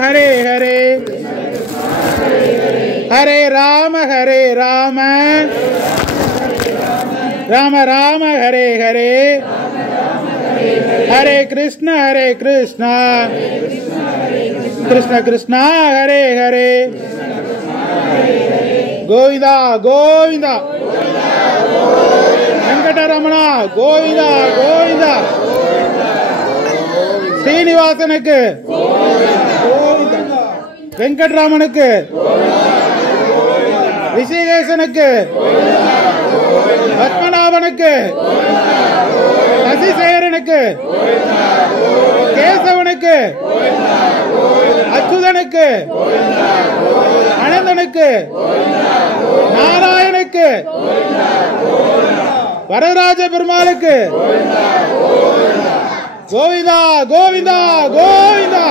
हरे हरे हरे राम राम राम हरे हरे हरे कृष्ण कृष्ण कृष्ण हरे हरे गोविंदा गोविंदा वेंकटरमणा गोविंदा गोविंदा श्रीनिवासனுக்கு கோவிந்தா வெங்கட்ராமனுக்கு ரிஷிகேசனுக்கு பத்மநாபனுக்கு சசிசேகரனுக்கு கேசவனுக்கு அச்சுதனுக்கு அனந்தனுக்கு நாராயணுக்கு வரதராஜ பெருமாளுக்கு கோவிந்தா கோவிந்தா கோவிந்தா